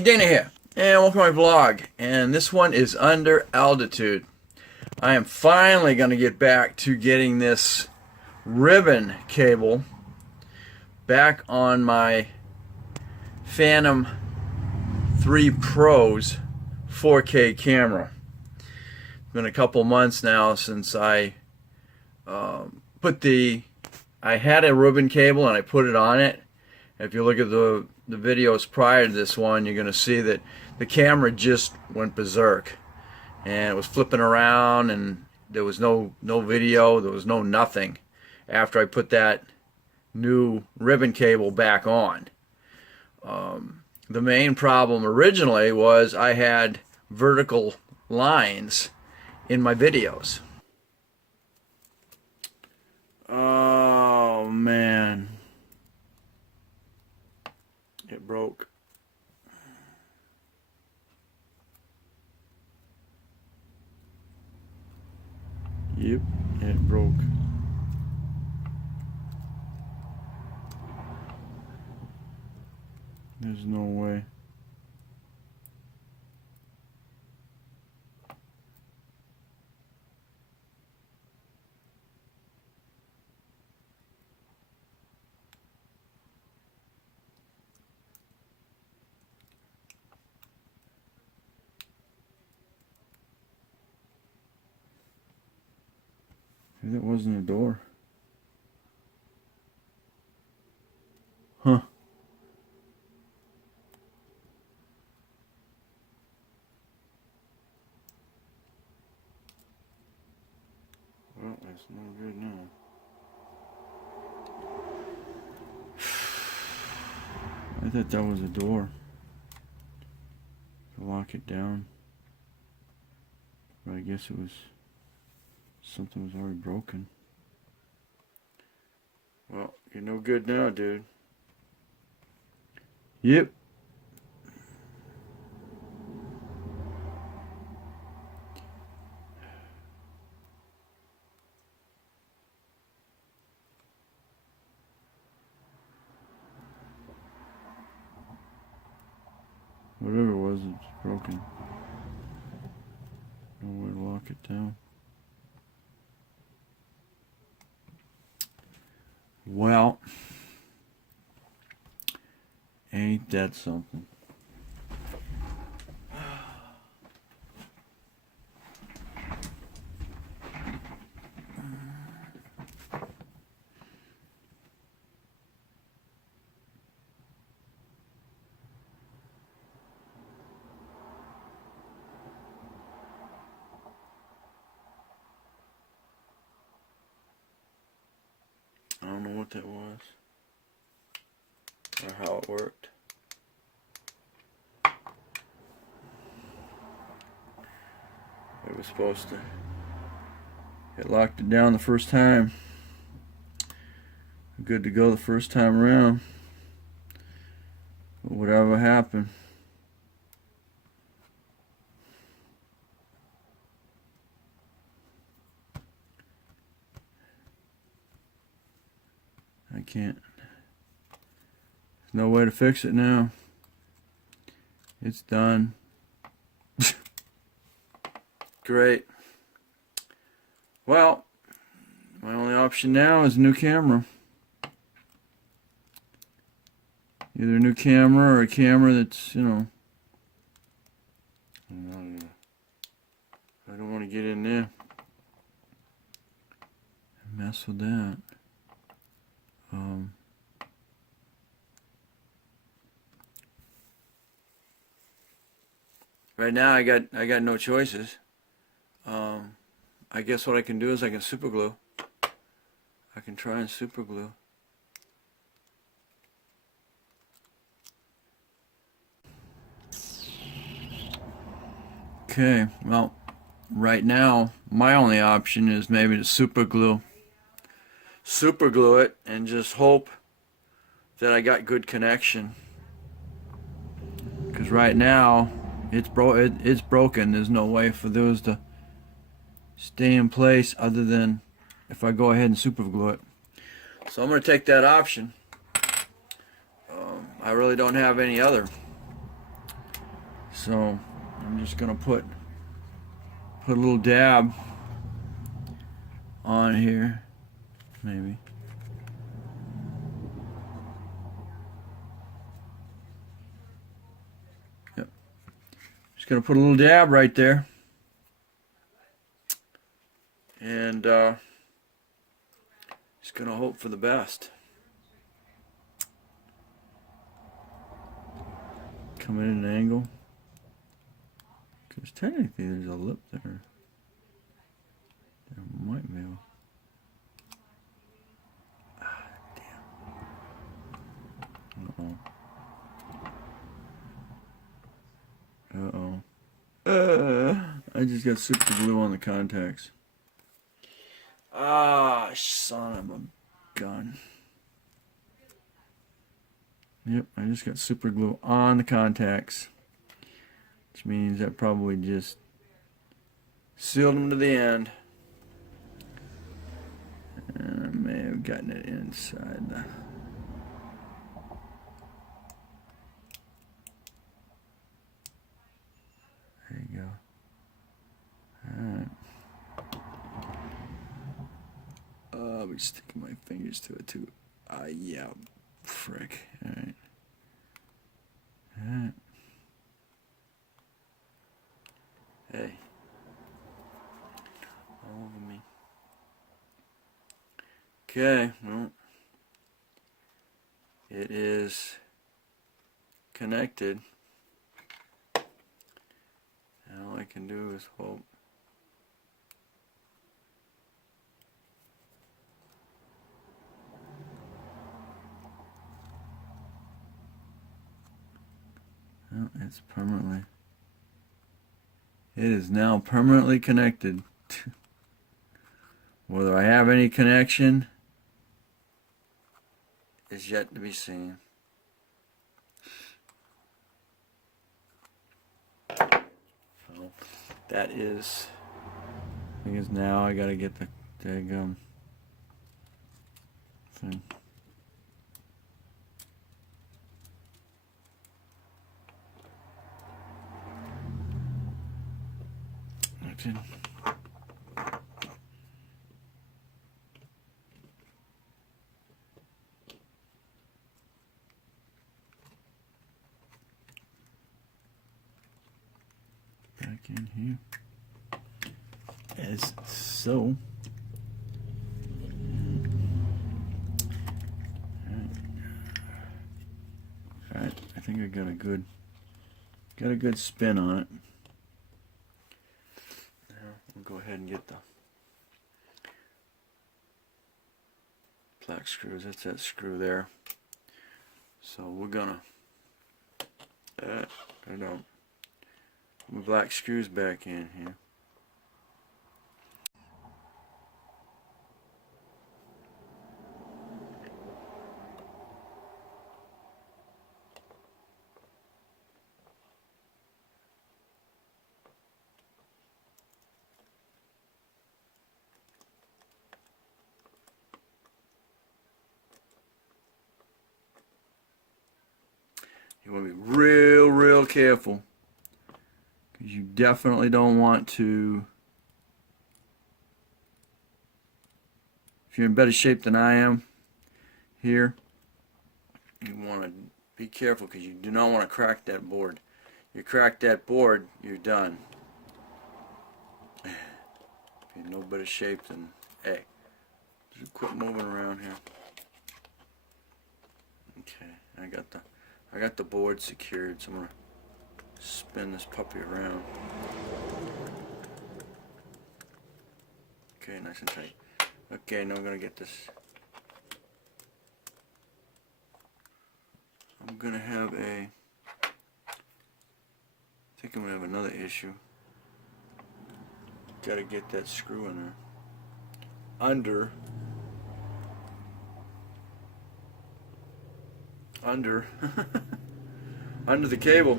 everybody, Dana here, and welcome to my vlog. And this one is under altitude. I am finally going to get back to getting this ribbon cable back on my Phantom 3 Pro's 4K camera. It's been a couple months now since I I had a ribbon cable and I put it on it. If you look at the videos prior to this one, you're going to see that the camera just went berserk and it was flipping around and there was no video, there was no nothing after I put that new ribbon cable back on. The main problem originally was I had vertical lines in my videos. Oh man, it broke. Yep, it broke. There's no way. Maybe that wasn't a door. Huh. Well, that's no good now. I thought that was a door to lock it down, but I guess it was something was already broken. Well, you're no good now, dude. Yep. Whatever it was, it's broken. No way to lock it down. Well, ain't that something? I don't know what that was or how it worked. It was supposed to. It locked it down the first time. Good to go the first time around. But whatever happened. I can't. There's no way to fix it now. It's done. Great. Well, my only option now is a new camera. Either a new camera or a camera that's, you know, I don't want to get in there and mess with that. Right now I got no choices. I guess what I can do is I can super glue. I can try and super glue. Okay, well, right now my only option is maybe to super glue it and just hope that I got good connection, because right now it's broken. There's no way for those to stay in place other than if I go ahead and super glue it. So I'm going to take that option. I really don't have any other. So I'm just gonna put a little dab on here, maybe. Yep. Just gonna put a little dab right there, and just gonna hope for the best. Coming in an angle, because technically there's a lip there. There might be. Damn. Uh-oh. I just got super glue on the contacts. Ah, son of a gun. Yep, I just got super glue on the contacts, which means I probably just sealed them to the end. And I may have gotten it inside the... There you go. Alright. I'll be sticking my fingers to it too. Yeah, frick. Alright. Alright. Hey. All over me. Okay, well, it is connected. And all I can do is hope. Well, it's permanently. It is now permanently connected. Whether I have any connection is yet to be seen. So that is, I guess now I gotta get the daggum thing. Okay. Back in here, as so. All right, I think I got a good spin on it. Now we'll go ahead and get the black screws. That's that screw there. So we're gonna, I don't. Move black screws back in here. You want to be real careful, because you definitely don't want to, if you're in better shape than I am here, you want to be careful, because you do not want to crack that board. You crack that board, you're done. If you're in no better shape than, hey, just quit moving around here. Okay, I got the board secured, so I'm gonna spin this puppy around. Okay, nice and tight. Okay, now I'm gonna get this. I'm gonna have I think I'm gonna have another issue. Gotta get that screw in there. Under the cable.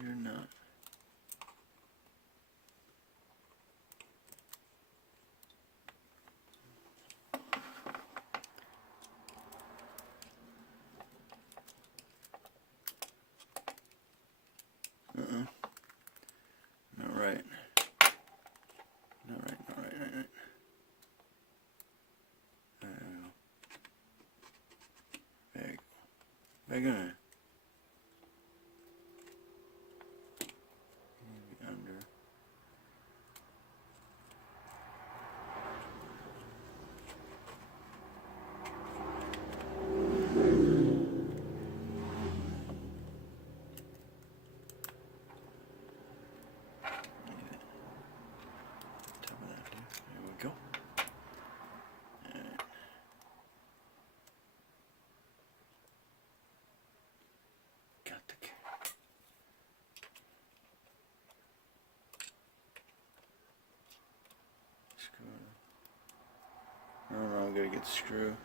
You're not. Not right. Not right, not right, not right. There you go. Back on it. Under. There we go. Right. Got the screw. I don't know, I gotta get the screw.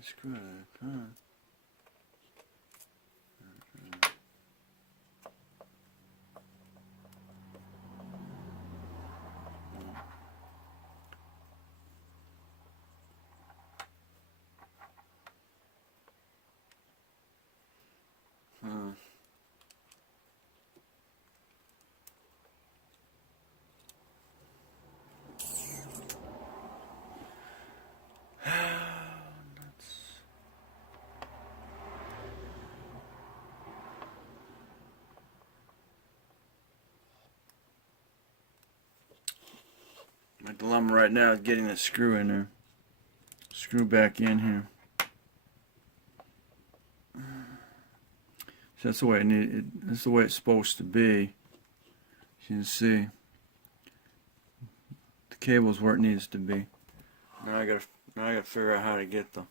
Screw it, huh? My dilemma right now is getting the screw in there. Screw back in here. So that's the way that's the way it's supposed to be. As you can see, the cable's where it needs to be. Now I gotta figure out how to get the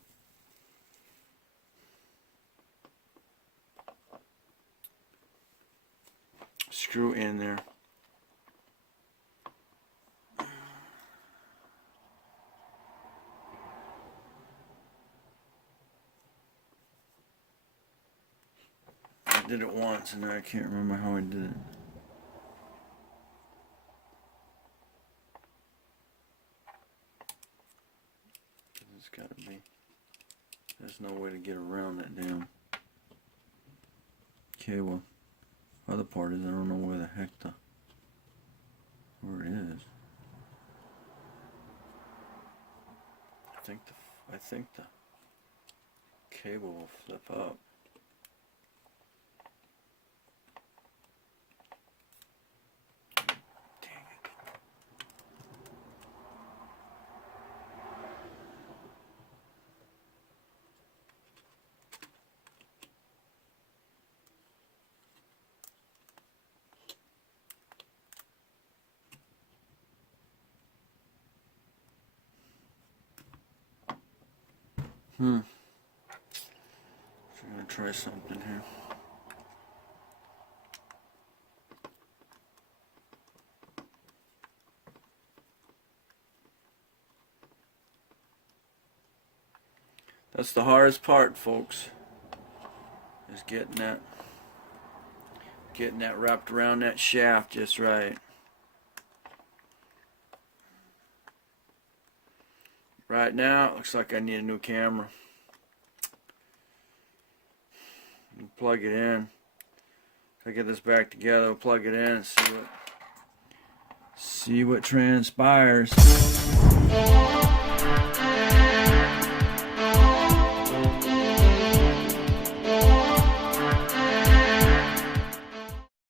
screw in there. I did it once and now I can't remember how I did it. It's gotta be. There's no way to get around that damn cable. Other part is I don't know where the heck where it is. I think the cable will flip up. So I'm gonna try something here. That's the hardest part, folks. Is getting that wrapped around that shaft just right. Right now, it looks like I need a new camera. Plug it in. If I get this back together, we'll plug it in and see what transpires.